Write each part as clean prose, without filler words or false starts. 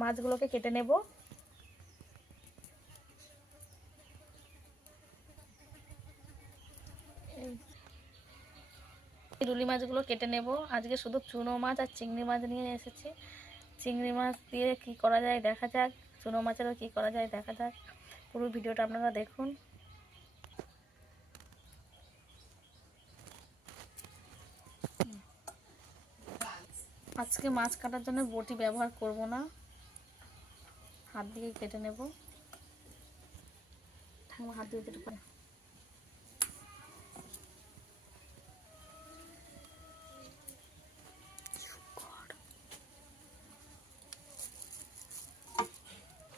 মাছগুলোকে কেটে নেব। রুলি মাছগুলো কেটে নেব। আজকে শুধু চুনো মাছ আর চিংড়ি মাছ নিয়ে এসেছি। চিংড়ি মাছ দিয়ে কি করা যায় দেখা যাক, চুনো মাছেরও কি করা যায় দেখা যাক। পুরো ভিডিওটা আপনারা দেখুন। আজকে মাছ কাটার জন্য বটি ব্যবহার করব না, হাত দিয়ে কেটে নেব। হাত দিয়ে কেটে পারে।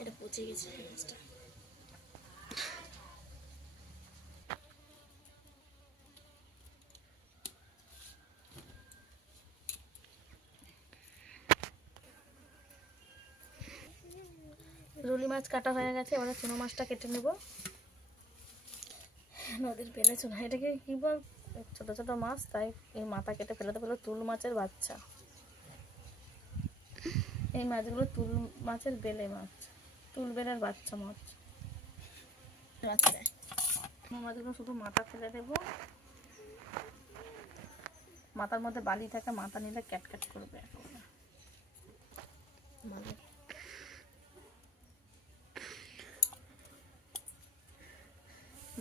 এটা পচে গেছে মাছটা। রুলি মাছ কাটা হয়ে গেছে, এবারে চুনো মাছটা কেটে নেব। নদীর পেলে চুনো, এটাকে কি বল, ছোট ছোট মাছ, তাই এই মাথা কেটে ফেলাতে ফেলে তুল মাছের বাচ্চা। এই মাছগুলো তুল মাছের বেলে মাছ, তুল বেলের বাচ্চা মাছ। মাছগুলো শুধু মাথা ফেলে দেব। মাথার মধ্যে বালি থাকে, মাথা নিলে ক্যাটক্যাট করবে।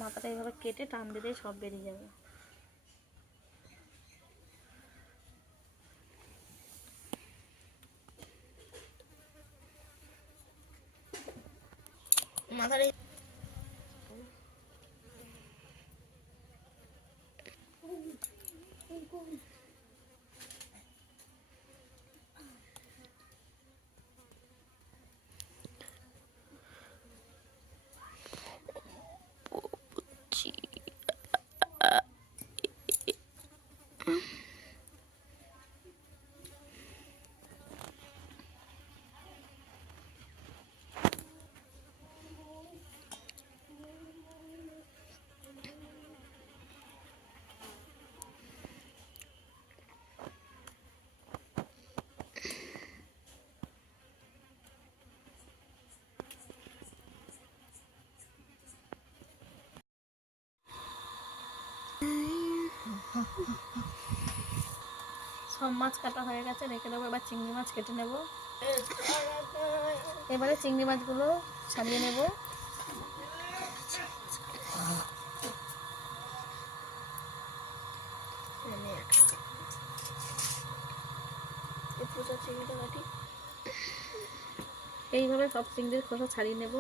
মাথাটা এইভাবে কেটে টান দিলে সব বেরিয়ে যাবে। মাথাটা সব মাছ কাটা হয়ে গেছে, রেখে দেবো। এবার চিংড়ি মাছ কেটে নেব। এবারে চিংড়ি মাছগুলো ছাড়িয়ে নেব। এইভাবে সব চিংড়ির খোসা ছাড়িয়ে নেব।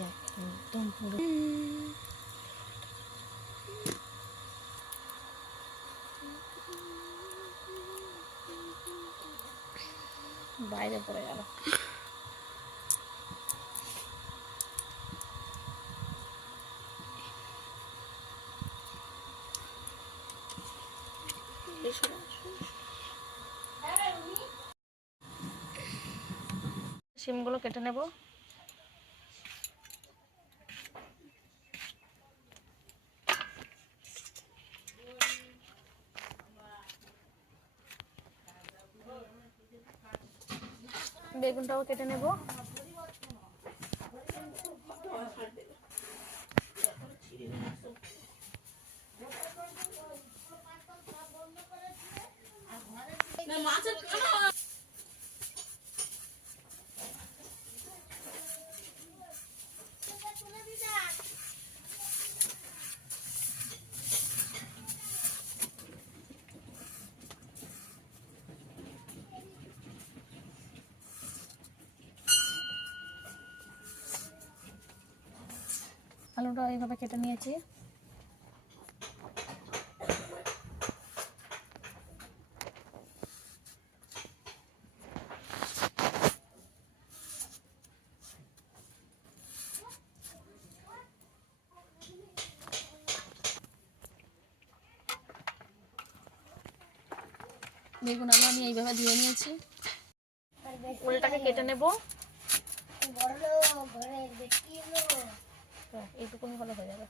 একদম পুরো বাইরে পড়ে গেল। শিমগুলো কেটে নেব। বেগুনটাও কেটে নেব। মাছগুলো এইভাবে কেটে নিয়েছি। বেগুন আলু আমি এইভাবে ধুয়ে নিয়েছি। ওলটাকে কেটে নেব। এইটুকুনি হলে হয়ে যাবে।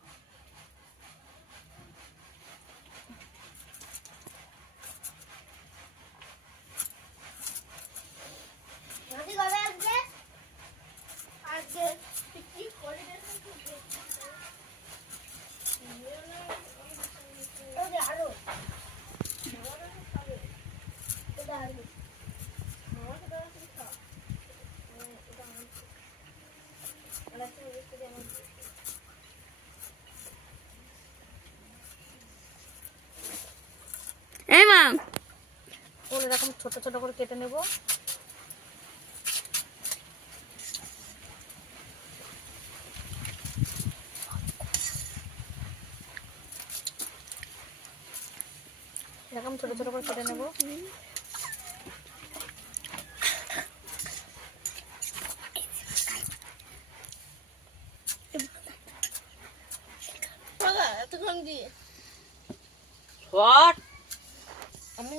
ওল এরকম ছোট ছোট করে কেটে নেব। এরকম ছোট ছোট করে কেটে নেব। আমি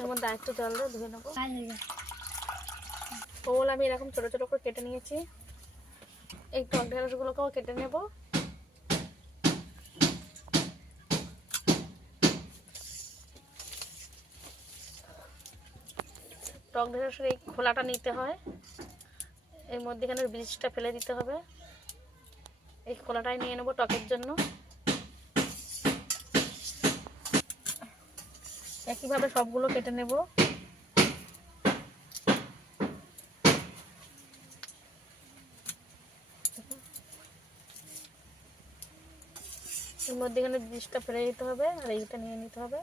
এর মধ্যে একটু জল দিয়ে ধুয়ে নেবো। ওল আমি এরকম ছোট ছোট করে কেটে নিয়েছি। এই টক ঢেঁড়সগুলোকেও কেটে নেব। টক ঢেঁড়সের এই খোলাটা নিতে হয়, এর মধ্যেখানের বীজটা ফেলে দিতে হবে। এই খোলাটাই নিয়ে নেব টকের জন্য। একইভাবে সবগুলো কেটে নেব। এর মধ্যেখানে বীজটা ফেলে দিতে হবে আর এইটা নিয়ে নিতে হবে।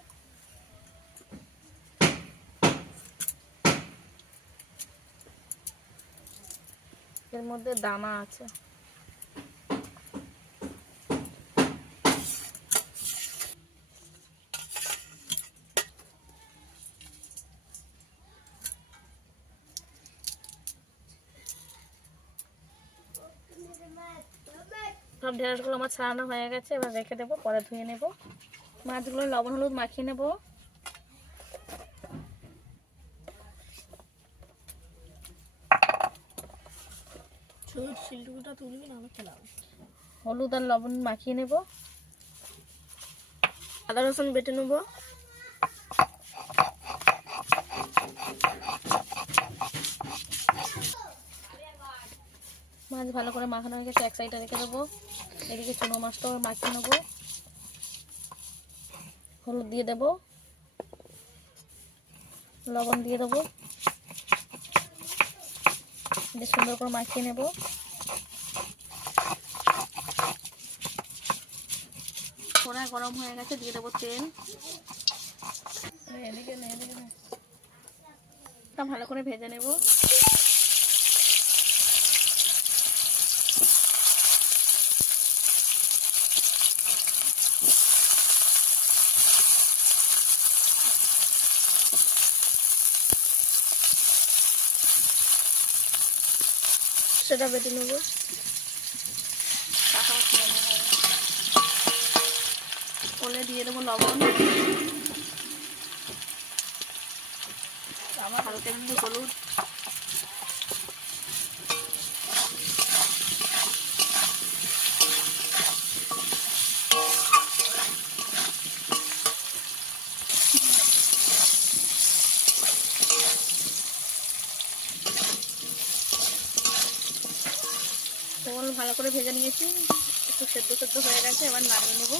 এর মধ্যে দানা আছে। সব ঢেঁড়সগুলো আমার ছাড়ানো হয়ে গেছে, এবার রেখে দেবো, পরে ধুয়ে নেব। মাছগুলো লবণ হলুদ মাখিয়ে নেব। হলুদ আর লবণ মাখিয়ে নেব। আদা রসুন বেটে নেব। মাছ ভালো করে মাখানো হয়ে গেছে, এক সাইডে রেখে দেবো। এদিকে চুনো মাছটাও মাখিয়ে নেব। হলুদ দিয়ে দেব, লবণ দিয়ে দেবো, বেশ সুন্দর করে মাখিয়ে নেব। কড়াই গরম হয়ে গেছে, দিয়ে দেবো তেল। ভালো করে ভেজে নেব। সেটা বেটে নেব। ওলে দিয়ে দেবো লবণ, হালকা একটু হলুদ, ওল ভালো করে ভেজে নিয়েছি, একটু সেদ্ধ সেদ্ধ হয়ে গেছে, এবার নামিয়ে নেব।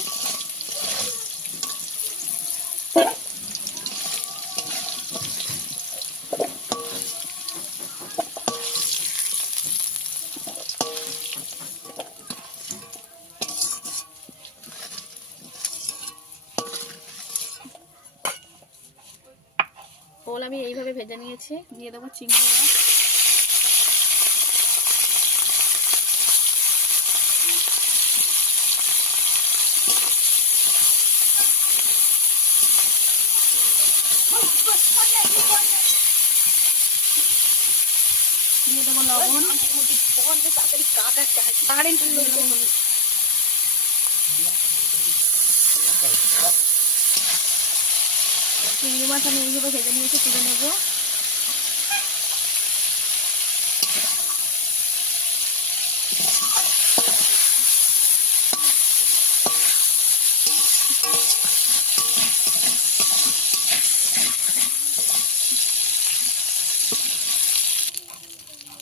শোল আমি এইভাবে ভেজে নিয়েছি। দিয়ে দেবো চিংড়ি মাছ। দিয়ে দেবো লবণ। চিংড়ি মাছ আমি এইভাবে ভেজে নিয়েছি, তুলে নেবো।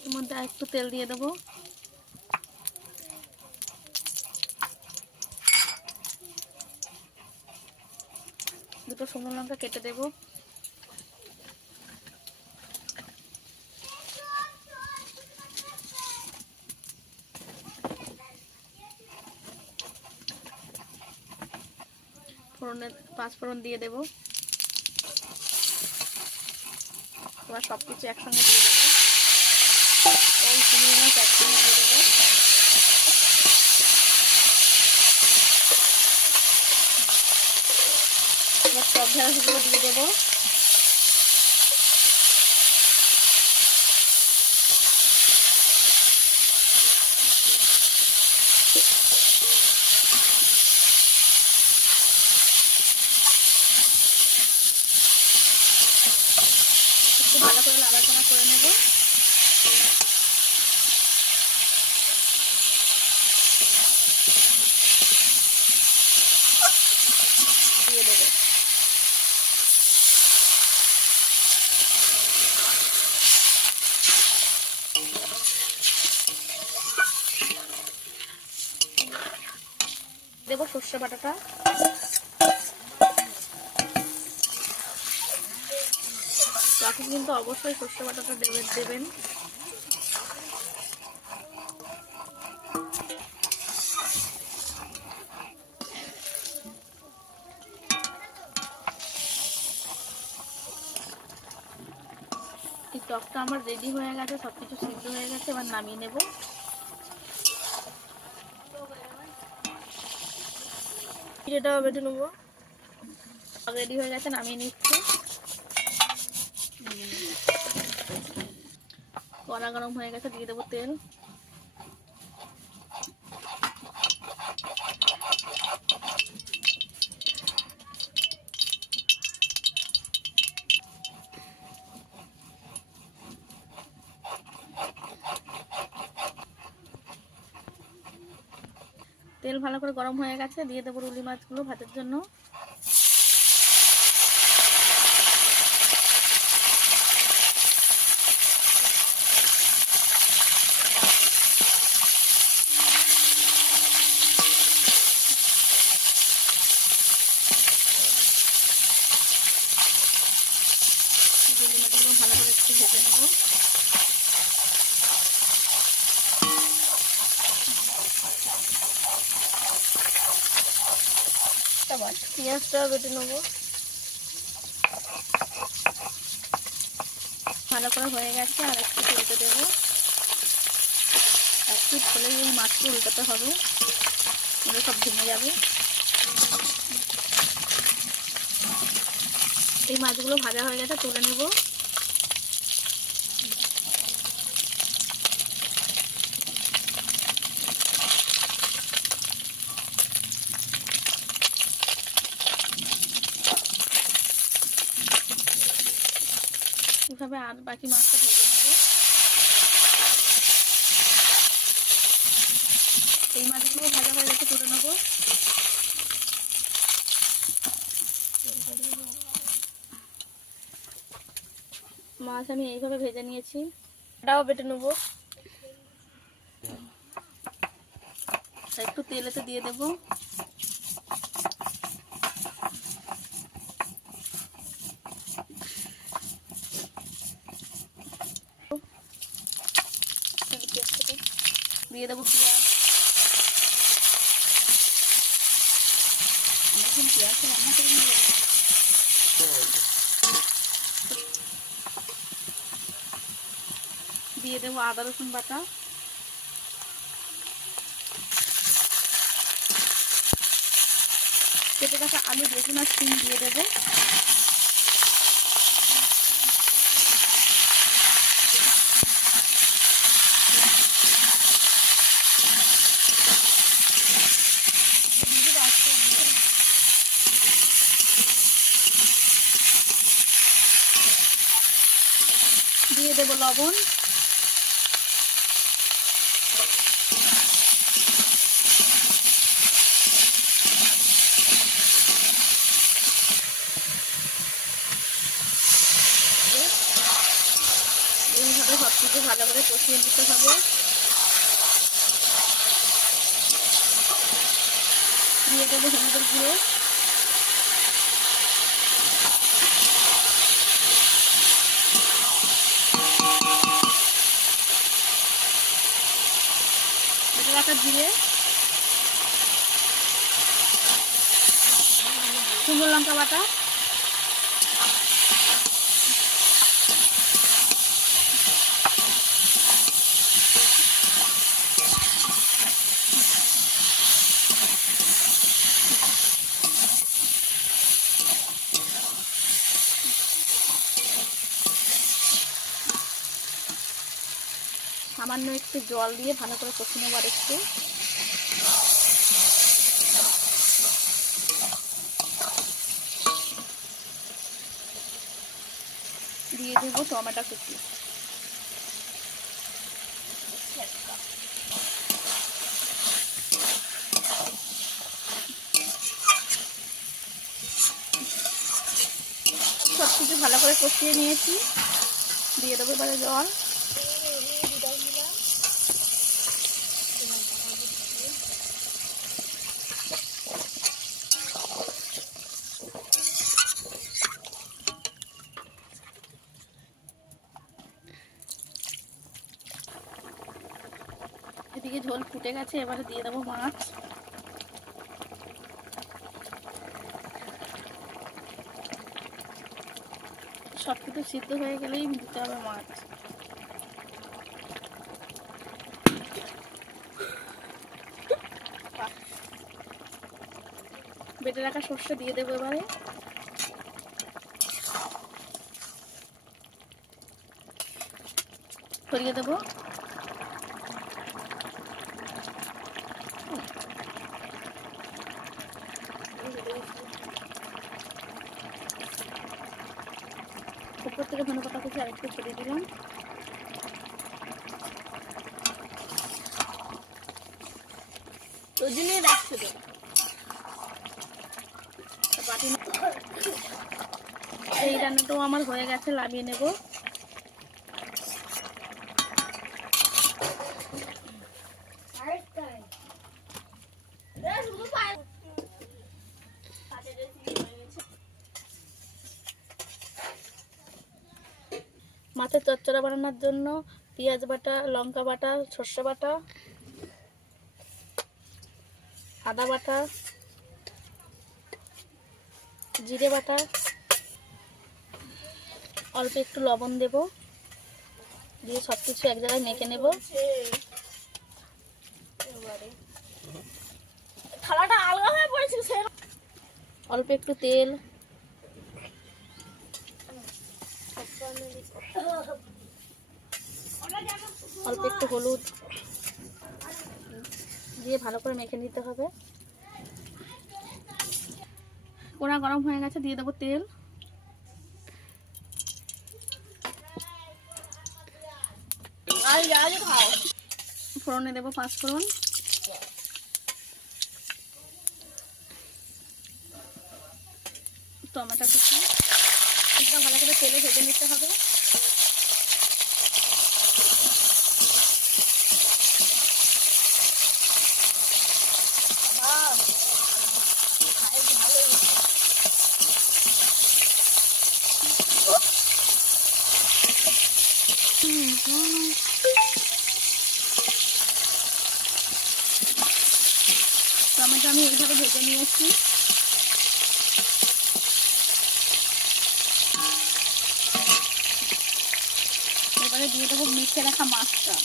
এর মধ্যে একটু তেল দিয়ে দেবো। দুটো শুকনো লঙ্কা কেটে দেবো। পাঁচফোড়ন দিয়ে দেবো। এবার সব কিছু একসঙ্গে দিয়ে দেবো। ওই চিংড়ি মাছ একসঙ্গে দিয়ে দেবো। এবার সব ঢেঁড়সগুলো দিয়ে দেবো। একটু ভালো করে নাড়াচাড়া করে নেব। দিয়ে দেবো। দেবো সর্ষে বাটাটা। বাকি কিন্তু অবশ্যই সর্ষে বাটাটা দেবেন। এই টকটা আমার রেডি হয়ে গেছে, সবকিছু সিদ্ধ হয়ে গেছে। এবার নামিয়ে নেব। এটাও বেটে নেবো। রেডি হয়ে গেছে, নামিয়ে নিচ্ছি। কড়া গরম হয়ে গেছে, দিয়ে দেবো তেল। তেল ভালো করে গরম হয়ে গেছে, দিয়ে দেবো রুলি মাছগুলো ভাতের জন্য। রুলি মাছগুলো ভালো করে একটু ভেজে নেবো। পেঁয়াজটাও বেটে নেবো। ভালো করে হয়ে গেছে, আর একটু উল্টে দেবো। একটু হলে এই মাছটা উল্টাতে হবে, এগুলো সব ভেঙে যাবে। এই মাছগুলো ভাজা হয়ে গেছে, তুলে নেব। এভাবে আর বাকি মাছটা ভেজে নেব। এই মাছগুলো ভাজা হয়ে গেছে, তুলে নেব। মাছ আমি এইভাবে ভেজে নিয়েছি। এটাও বেটে নেব। একটু তেলেতে দিয়ে দেবো। দিয়ে দেবো পেঁয়াজ। পেঁয়াজ রান্না করে নেব। দিয়ে দেবো আদা রসুন বাটা, কেটে রাখা আলু, বেগুন আর শিম দিয়ে দেবো। দিয়ে দেবো লবণ, এইভাবে সব কিছু ভালো করে কষিয়ে নিতে হবে। দিয়ে দেবো হলুদের গুঁড়ো, বেটে রাখা জিরে, শুকনো লঙ্কা বাটা, সামান্য একটু জল দিয়ে ভালো করে কষিয়ে নেব। আর একটু দিয়ে দেবো টমেটো কুচি, সব কিছু ভালো করে কষিয়ে নিয়েছি। দিয়ে দেবো এবারে জল, এদিকে ঝোল ফুটে গেছে। এবারে দিয়ে দেবো মাছ, সব কিছু সিদ্ধ হয়ে গেলেই দিতে হবে মাছ। বেটে রাখা সর্ষে দিয়ে দেবো এবারে, ছড়িয়ে দেবো। উপর থেকে ধনে পাতা কুচি আরেকটু ছড়িয়ে দিলাম। এই রান্নাটাও আমার হয়ে গেছে, নামিয়ে নেব। মাছের চচ্চড়া বানানোর জন্য পেঁয়াজ বাটা, লঙ্কা বাটা, সর্ষে বাটা, আদা বাটা, জিরে বাটা, অল্প একটু লবণ দেব, দিয়ে সব কিছু এক জায়গায় মেখে নেব। থালাটা আলগা হয়ে পড়েছে। অল্প একটু তেল, অল্প একটু হলুদ দিয়ে ভালো করে মেখে নিতে হবে। কড়া গরম হয়ে গেছে, দিয়ে দেবো তেল, ফোড়নে দেবো 5 ফোড়ন, টমেটো কুচি, এটা ভালো করে তেলে ভেজে নিতে হবে। টমেটো আমি এইভাবে ভেজে নিয়েছি। এবারে এবারে দিয়ে দেবো মেখে রাখা মাছটা।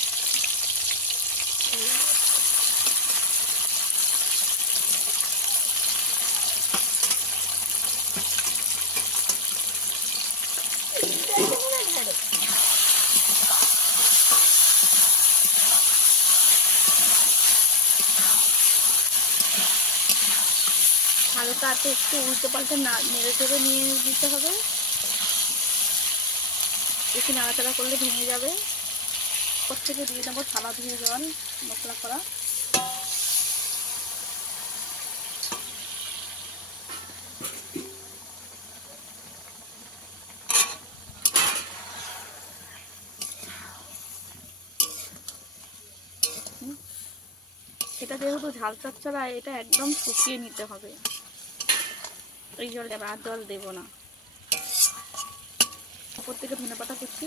হালকা হাতে একটু উল্টে পাল্টে নেড়ে চেড়ে নিয়ে দিতে হবে, বেশি নাড়াচাড়া করলে ভেঙে যাবে। ওর থেকে দিয়ে দেবো থালা ধুয়ে জল মশলা করা। এটা যেহেতু ঝাল চচ্চড়া, এটা একদম শুকিয়ে নিতে হবে। এই জল দেবো, আর জল দেবো না। উপর থেকে ধনে পাতা কুচি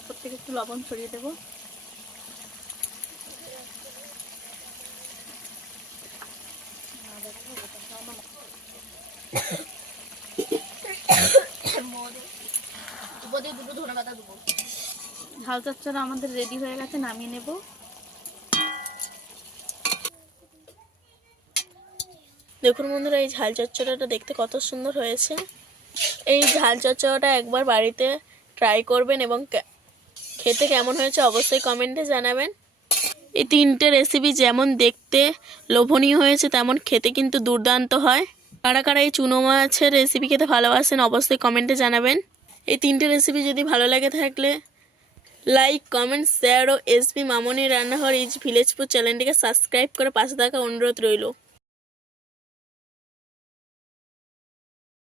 উপর থেকে একটু লবণ ছড়িয়ে দেবো। ঝাল চচ্চড়া আমাদের রেডি হয়ে গেছে, নামিয়ে নেব। দেখুন বন্ধুরা, এই ঝাল চচ্চড়াটা দেখতে কত সুন্দর হয়েছে। এই ঝাল চচ্চড়াটা একবার বাড়িতে ট্রাই করবেন এবং খেতে কেমন হয়েছে অবশ্যই কমেন্টে জানাবেন। এই 3টে রেসিপি যেমন দেখতে লোভনীয় হয়েছে, তেমন খেতে কিন্তু দুর্দান্ত হয়। কারা কারা এই চুনো মাছের রেসিপি খেতে ভালোবাসেন অবশ্যই কমেন্টে জানাবেন। এই 3টে রেসিপি যদি ভালো লাগে থাকলে লাইক, কমেন্ট, শেয়ার ও এসবি মামনি রান্নাঘর ইজ ভিলেজপুর চ্যানেলটিকে সাবস্ক্রাইব করে পাশে থাকা অনুরোধ রইল।